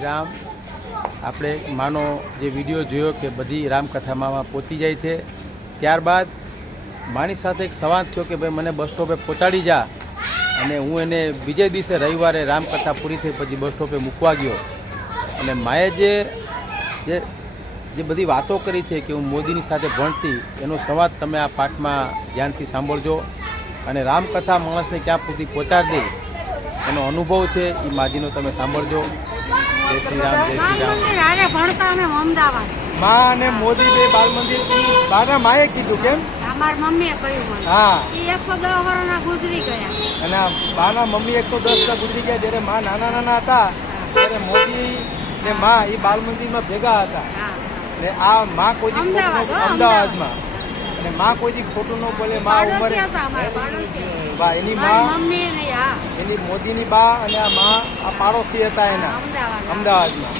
રામ. આપણે માનો જે વીડિયો જોયો કે બધી રામકથામાં પહોંચી જાય છે. ત્યારબાદ મારી સાથે એક સંવાદ થયો કે ભાઈ મને બસ સ્ટોપે પહોંચાડી જા. અને હું એને બીજે દિવસે રવિવારે રામકથા પૂરી થઈ પછી બસ સ્ટોપે મૂકવા ગયો. અને માએ જે જે જે બધી વાતો કરી છે કે હું મોદીની સાથે ભણતી, એનો સંવાદ તમે આ પાઠમાં ધ્યાનથી સાંભળજો. અને રામકથા માણસને ક્યાં પૂરતી પહોંચાડી દે એનો અનુભવ છે, એ માજીનો તમે સાંભળજો. જય શ્રી રામ જય શ્રી રામ. મંદિર ભણતા અમે અમદાવાદ. માં અને મોદી બે બાલ મંદિર ઈ માએ કીધું કેમ? અમાર મમ્મીએ કહ્યું મને હા. એ એકસો દસ વર્ષના ગુજરી ગયા. અને બાના મમ્મી એકસો દસ ના ગુજરી ગયા જ્યારે માં નાના નાના હતા ત્યારે મોદી ને માં એ બાલ મંદિરમાં ભેગા હતા. ને આ માં કોઈ અમદાવાદ, માં અમદાવાદમાં. અને માં કોઈ દી ખોટું ન બોલે માં ઉંમરે. વાહ એની મા એની મોદીની બા અને આ માં આ પાડોશી હતા એના અમદાવાદમાં.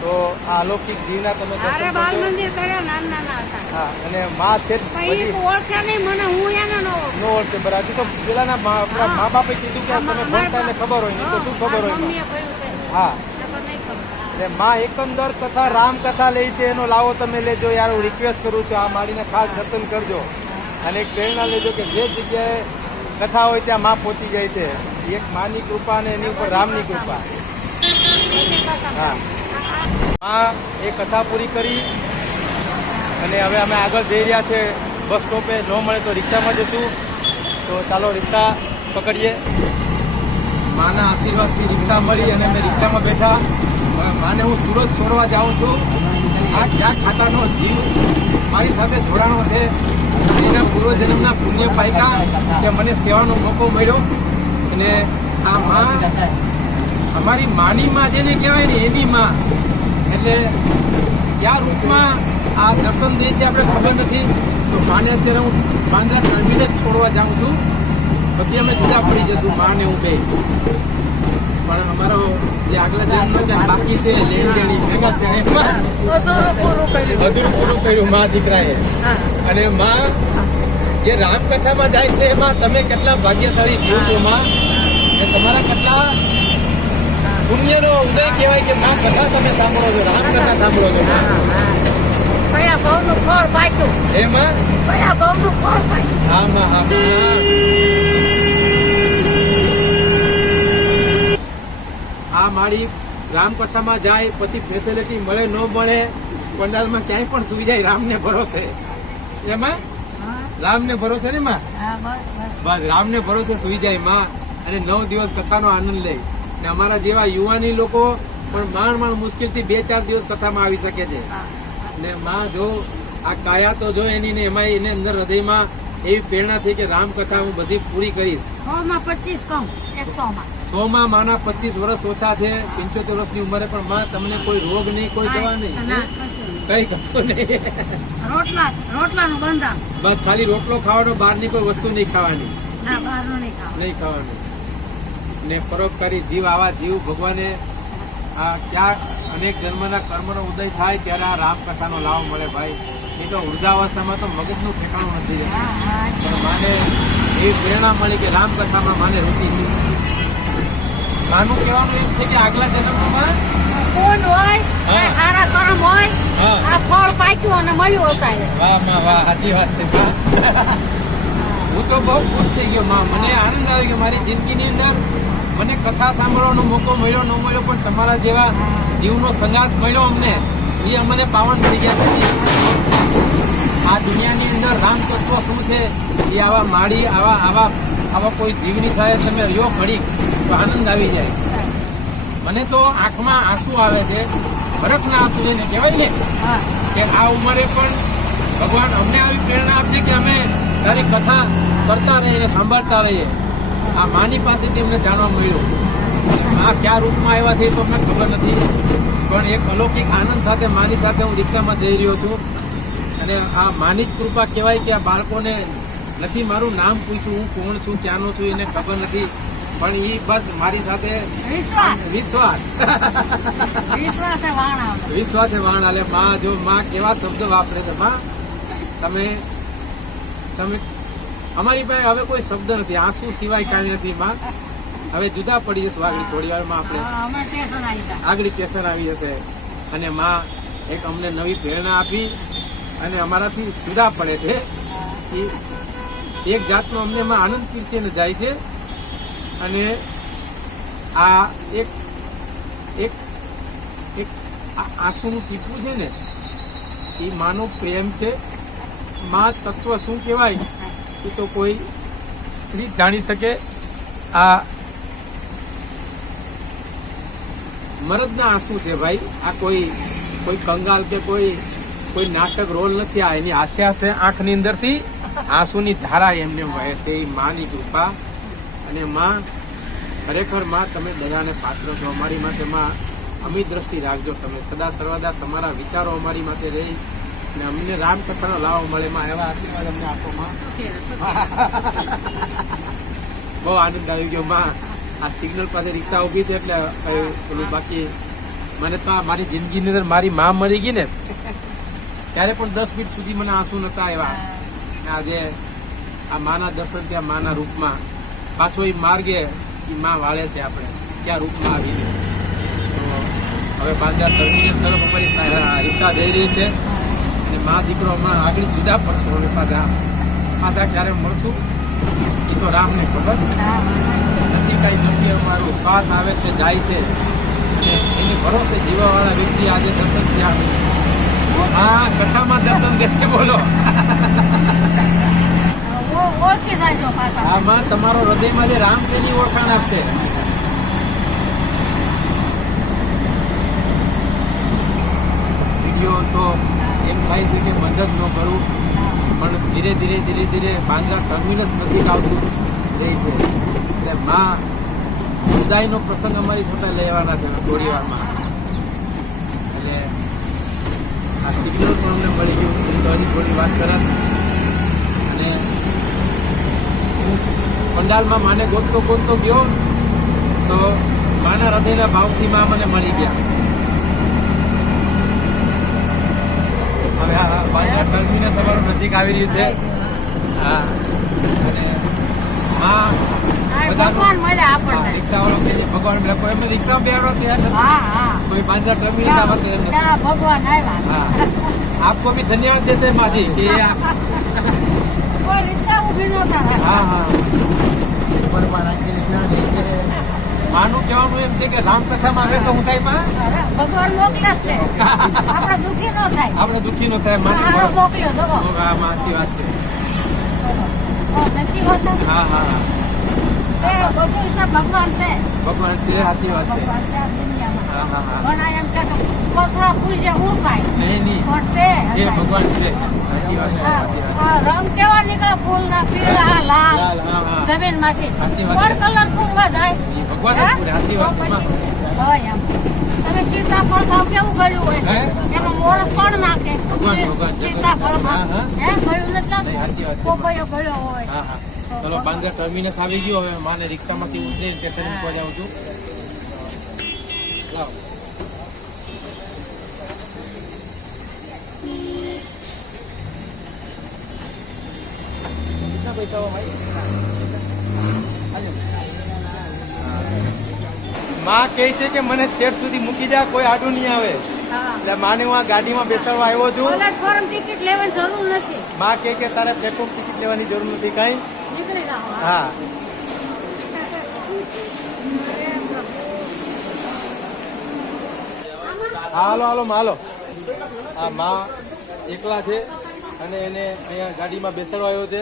તો આ અલૌકિક જીવના તમે હા અને માં છે ઓળખે નો નો બરાબર. તો પેલાના મા બાપે કીધું કે તમે ભણતા ખબર હોય ને તો શું ખબર હોય હા. એટલે માં એકંદર કથા રામ કથા લઈ છે એનો લાવો તમે લેજો. યાર, હું રિક્વેસ્ટ કરું છું આ મારીને ખાસ જતન કરજો. અને એક પ્રેરણા લેજો કે જે જગ્યાએ કથા હોય ત્યાં માં પહોંચી જાય છે. એક માની કૃપા અને એની ઉપર રામની કૃપા. હા. માં એ કથા પૂરી કરી અને હવે અમે આગળ જઈ રહ્યા છે. બસ સ્ટોપે ન મળે તો રિક્ષામાં જશું. તો ચાલો રિક્ષા પકડીએ. માના આશીર્વાદથી રિક્ષા મળી અને અમે રિક્ષામાં બેઠા. માને હું સુરત છોડવા જાઉં છું. આ ક્યાં ખાતાનો જીવ મારી સાથે જોડાણો છે. એના પૂર્વજન્મના પુણ્ય પાયકા કે મને સેવાનો મોકો મળ્યો. અને આ માં અમારી માની માં જેને કહેવાય ને, એની માં. એટલે કયા રૂપમાં આ દર્શન દે છે આપણે ખબર નથી. તો માને અત્યારે હું બાંદ્રા ટર્મિનલ છોડવા જાઉં છું. પછી અમે જુદા પડી જશું માને હું બે. પણ અમારો જે આગલા છે બાકી છે લેણી દેણી ભેગા થયા. એમાં અધૂરું પૂરું કર્યું. મા દીકરાએ. અને માં જે રામકથામાં જાય છે એમાં તમે કેટલા ભાગ્યશાળી છો છો માં? એ તમારા કેટલા પુણ્યનો ઉદય કહેવાય કે માં કથા તમે સાંભળો છો રામકથા સાંભળો છો કયા ભાવનું ફળ પાક્યું? એમાં કયા ભાવનું ફળ પાક્યું? હા માં હા આ મારી રામકથામાં જાય પછી ફેસિલિટી મળે ન મળે પંડાલમાં ક્યાંય પણ સુઈ જાય રામને ભરોસે. એમાં? રામને ભરોસે ને માં બસ રામને ભરોસે સુઈ જાય માં અને નવ દિવસ કથાનો આનંદ લે. ને અમારા જેવા યુવાની લોકો પણ માંડ માંડ મુશ્કેલથી બે ચાર દિવસ કથામાં આવી શકે છે. ને માં જો આ કાયા તો જો એની ને એમાં એને અંદર હૃદયમાં એવી પ્રેરણા થઈ કે રામ કથા હું બધી પૂરી કરીશ. માં પચીસ કહું એકસો માં સો માં માના પચીસ વર્ષ ઓછા છે પંચોતેર વર્ષની ઉંમરે પણ માં તમને કોઈ રોગ નહીં કોઈ દવા નહીં. કઈ કરશો નહીં. રોટલા રોટલાનું બંધા બસ ખાલી રોટલો ખાવાનો બહારની કોઈ વસ્તુ નહીં ખાવાની. નહીં ખાવાની. ને પરોપકારી જીવ આવા જીવ ભગવાને આ ક્યાં અનેક જન્મના કર્મનો ઉદય થાય ત્યારે આ રામકથાનો લાભ મળે ભાઈ. એ તો વૃદ્ધાવસ્થામાં તો મગજનું ઠેકાણું નથી પણ માને એવી પ્રેરણા મળી કે રામકથામાં માને રુચિ છે માનું કહેવાનું એમ છે કે આગલા જન્મમાં કોણ હોય? હા. કાંઈ સારા કર્મ હોય? આ ફળ પાક્યું અને મળ્યું હતા વાહમાં વાહ સાચી વાત છે. હું તો બહુ ખુશ થઈ ગયો માં. મને આનંદ આવી ગયો મારી જિંદગીની અંદર મને કથા સાંભળવાનો મોકો મળ્યો ન મળ્યો પણ તમારા જેવા જીવનો સંગાત મળ્યો અમને એ અમને પાવન થઈ ગયા આ દુનિયાની અંદર રામ તત્વ શું છે? એ આવા માળી આવા આવા આવા કોઈ જીવની સાથે તમે રહ્યો ઘડી તો આનંદ આવી જાય. મને તો આંખમાં આંસુ આવે છે. ફરક ના આવતું એને કહેવાય ને કે આ ઉંમરે પણ ભગવાન અમને આવી પ્રેરણા આપજે કે અમે તારી કથા કરતા રહીએ સાંભળતા રહીએ. આ માની પાસેથી અમને જાણવા મળ્યું. આ કયા રૂપમાં આવ્યા છે એ તો અમને ખબર નથી. પણ એક અલૌકિક આનંદ સાથે માની સાથે હું રિક્ષામાં જઈ રહ્યો છું. અને આ માની જ કૃપા કહેવાય કે આ બાળકોને નથી મારું નામ પૂછ્યું હું કોણ છું ક્યાંનો છું એને ખબર નથી. પણ એ બસ મારી સાથે વિશ્વાસ. વિશ્વાસ. વાણ આલે. માં જો માં કેવા શબ્દો વાપરે છે માં તમે તમે અમારી પાસે હવે કોઈ શબ્દ નથી. આંસુ સિવાય કાંઈ નથી માં હવે જુદા પડી જશું આગળ થોડી વારમાં આપણે. આગળ સ્ટેશન આવી જશે. અને માં એક અમને નવી પ્રેરણા આપી અને અમારાથી જુદા પડે છે. એ એક જાતનો અમને એમાં આનંદ પીરસીને જાય છે. અને આ એક એક એક આંસુનું ટીપું છે ને, એ માનો પ્રેમ છે. મા તત્વ શું કહેવાય? એ તો કોઈ સ્ત્રી જાણી શકે. આ મરદના આંસુ છે ભાઈ. આ કોઈ કોઈ કંગાલ કે કોઈ કોઈ નાટક રોલ નથી. આ એની હાથે હાથે, આંખની અંદરથી આંસુની ધારા એમને વહે છે એ માની કૃપા. અને માં, ખરેખરમાં તમે દયાને પાત્ર છો. અમારી માટે માં અમી દ્રષ્ટિ રાખજો. તમે સદા સર્વદા તમારા વિચારો અમારી માટે રહી. અને અમને રામકથાનો લાવો મળે. માં, એવા આશીર્વાદ અમને આપો, માં. બહુ આનંદ આવી ગયો, માં. આ સિગ્નલ પાસે રિક્ષા ઊભી છે એટલે પેલું બાકી મને તો આ મારી જિંદગીની અંદર મારી માં મરી ગઈ ને. ત્યારે પણ દસ મિનિટ સુધી મને આંસુ નતા આવ્યા. આજે આ માના દર્શન ત્યાં માના રૂપમાં પાછો એ માર્ગે એ માં વાળે છે આપણે. ક્યાં રૂપમાં આવી તો હવે બાંધા ટર્મિનલ તરફ અમારી રિક્ષા જઈ રહી છે. અને મા દીકરો હમણાં આગળ જુદા પડશું. હવે પાછા પાછા ક્યારે મળશું? એ તો રામને ખબર. નથી કાંઈ નથી અમારું. શ્વાસ આવે છે, જાય છે. અને એની ભરોસે જીવાવાળા વ્યક્તિ આજે દર્શન થયા કથામાં દર્શન દેશે બોલો. આમાં તમારો હૃદયમાં જે રામ છે એની ઓળખાણ આપશે ગયો તો એમ થાય છે કે બંધ ન કરું પણ ધીરે ધીરે ધીરે ધીરે બાંદ્રા ટર્મિનસ નજીક આવતું રહે છે એટલે માં, ઉદાયનો પ્રસંગ અમારી સાથે લેવાના છે થોડી વારમાં એટલે આ સિગ્નલ પણ અમને મળી ગયું. તો હજી થોડી વાત કરા અને હું પંડાલમાં માને ગોતતો ગોતતો ગયો તો માના હૃદયના ભાવથી માં મને મળી ગયા. હવે આ બાંદ્રા ટર્મિનસ અમારું નજીક આવી રહ્યું છે. હા. અને માં ભગવાન મળ્યા આપણને. રિક્ષાવાળો કે ભગવાન કોઈ એમને રિક્ષામાં નથી હા હા. કોઈ બાંદ્રા ટર્મિનસ આવવા તૈયાર નથી ત્યાં ભગવાન આવ્યા हाँ आपको भी धन्यवाद देते हैं माँ जी कि आप કોઈ રિક્ષા ઊભી ન થાય हाँ हाँ માનું કહેવાનું એમ છે કે રામકથામાં આવે તો હું થાય માં અરે, ભગવાન મોકલ્યા જ છે આપણે દુખી ન થાય આપણે દુઃખી નો થાય માની સારો ખબર. મોકલ્યો જગો હા માથી વાત છે નથી હોતા હા હા હા છે બધું છે ભગવાન છે ભગવાન છે સાચી વાત છે આ એમ કે કસરા પૂજે હું થાય પણ છે છે ભગવાન છે આ રંગ કેવા નીકળે પીળા લાલ. જમીનમાંથી. કલર પૂરવા જાય ભગવાન. તમે સીતાફળ ખાવ કેવું હોય એમાં મોરસ નાખે હા, નથી. પોપૈયો હોય ચલો બાંદ્રા ટર્મિનસ આવી ગયો હવે માને રિક્ષામાંથી ઉતરી સ્ટેશન જાઉં છું कितना पैसा हुआ भाई માં કહે છે કે મને છેક સુધી મૂકી જા કોઈ આડું નહીં આવે હા એટલે માને હું આ ગાડીમાં બેસાડવા આવ્યો છું પ્લેટફોર્મ ટિકિટ લેવાની જરૂર નથી માં કહે કે તારે પ્લેટફોર્મ ટિકિટ લેવાની જરૂર નથી કાંઈ નીકળી જાઓ હા હાલો હાલો માલો હાલો. આ માં એકલા છે અને એને અહીંયા ગાડીમાં બેસાડવા આવ્યો છે.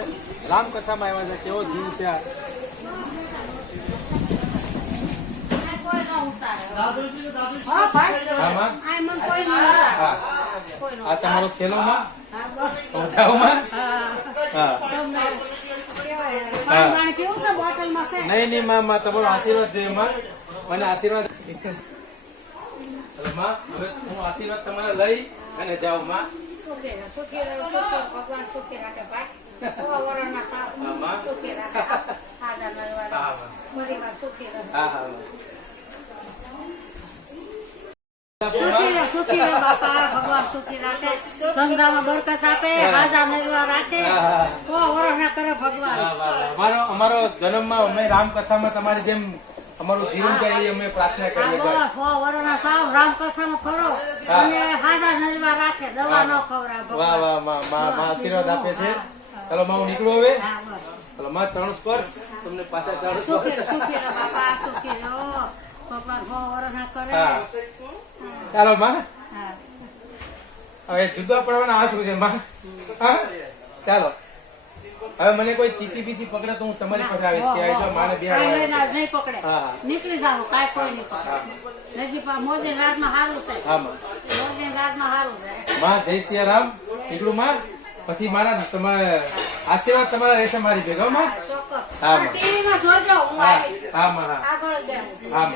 રામકથામાં આવ્યા છે. કેવો જીવ છે આ? હા ભાઈ. હા આ તમારો ખેલો માં? છે? નહીં નહીં માં માં તમારો આશીર્વાદ જોઈએ માં. મને આશીર્વાદ હવે માં હવે હું આશીર્વાદ તમારા લઈ અને જાઉં માં. ભગવાન સુખી રાખે ભાઈ. સો વર્ષના સાથ હા, માં. સુખી રાખે. આદા નરવાડા. હા સુખી રહે હા હા સુખી રહે, બાપા ભગવાન સુખી રાખે. ધંધામાં બરકત આપે હાજા નરવા રાખે. હા, હા. સો કરે ભગવાન. વાહ, વાહ, વાહ. અમારો અમારો જન્મમાં અમે રામકથામાં તમારી જેમ અમારું જીવન જાય અમે પ્રાર્થના કરીએ વર્ષના સાવ રામકથામાં ફરો. હા. અને હાજા નરવા રાખે દવા ન ખવરા વાહ વાહમાં માં આશીર્વાદ આપે છે. ચાલો માં હું નીકળું હવે. ચલો માં ચરણ સ્પર્શ. તમને પાછા ચરણ સ્પર્શ. ચાલો માં. હવે જુદા પડવાના આ છે માં. હા? ચાલો. હવે મને કોઈ ટીસી બીસી પકડે તો હું તમારી પાસે આવીશ કે આ જો માને બિહાર નહીં પકડે. નીકળી જાવ કાંઈ કોઈ નહીં પકડે. નજીક મોદી રાજમાં સારું છે. હા માં. મોદી રાજમાં સારું છે. માં જય સિયારામ. નીકળું માં? પછી મારા તમારા આશીર્વાદ તમારા રહેશે મારી ભેગો માં? હા, માં. જોજો હું હા હા માં.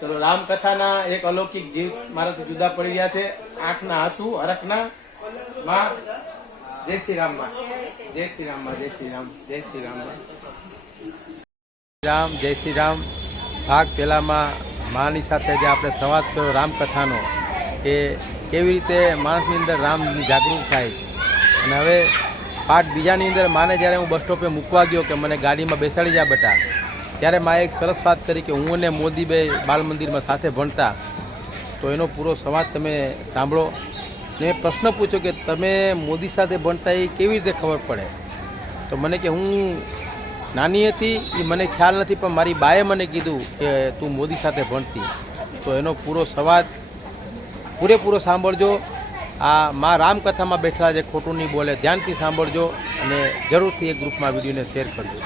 ચલો રામકથાના એક અલૌકિક જીવ મારાથી જુદા પડી ગયા છે. આંખના આંસુ હરખના. માં જય શ્રી રામ જય શ્રી રામ જય શ્રી રામ, જય શ્રી રામ રામ, જય શ્રી રામ. ભાગ પહેલામાં માની સાથે જે આપણે સંવાદ કર્યો રામકથાનો, કે કેવી રીતે માણસની અંદર રામની જાગૃત થાય. અને હવે પાઠ બીજાની અંદર માને જ્યારે હું બસ સ્ટોપે મૂકવા ગયો કે મને ગાડીમાં બેસાડી જા બેટા, ત્યારે માએ એક સરસ વાત કરી કે હું અને મોદી બે બાળ મંદિરમાં સાથે ભણતા. તો એનો પૂરો સંવાદ તમે સાંભળો. ને પ્રશ્ન પૂછ્યો કે તમે મોદી સાથે ભણતા એ કેવી રીતે ખબર પડે? તો મને કે હું નાની હતી એ મને ખ્યાલ નથી, પણ મારી બાએ મને કીધું કે તું મોદી સાથે ભણતી. તો એનો પૂરો સવાદ પૂરેપૂરો સાંભળજો. આ મા રામકથામાં બેઠેલા જે ખોટું નહીં બોલે, ધ્યાનથી સાંભળજો અને જરૂરથી એક ગ્રુપમાં વિડીયોને શેર કરજો.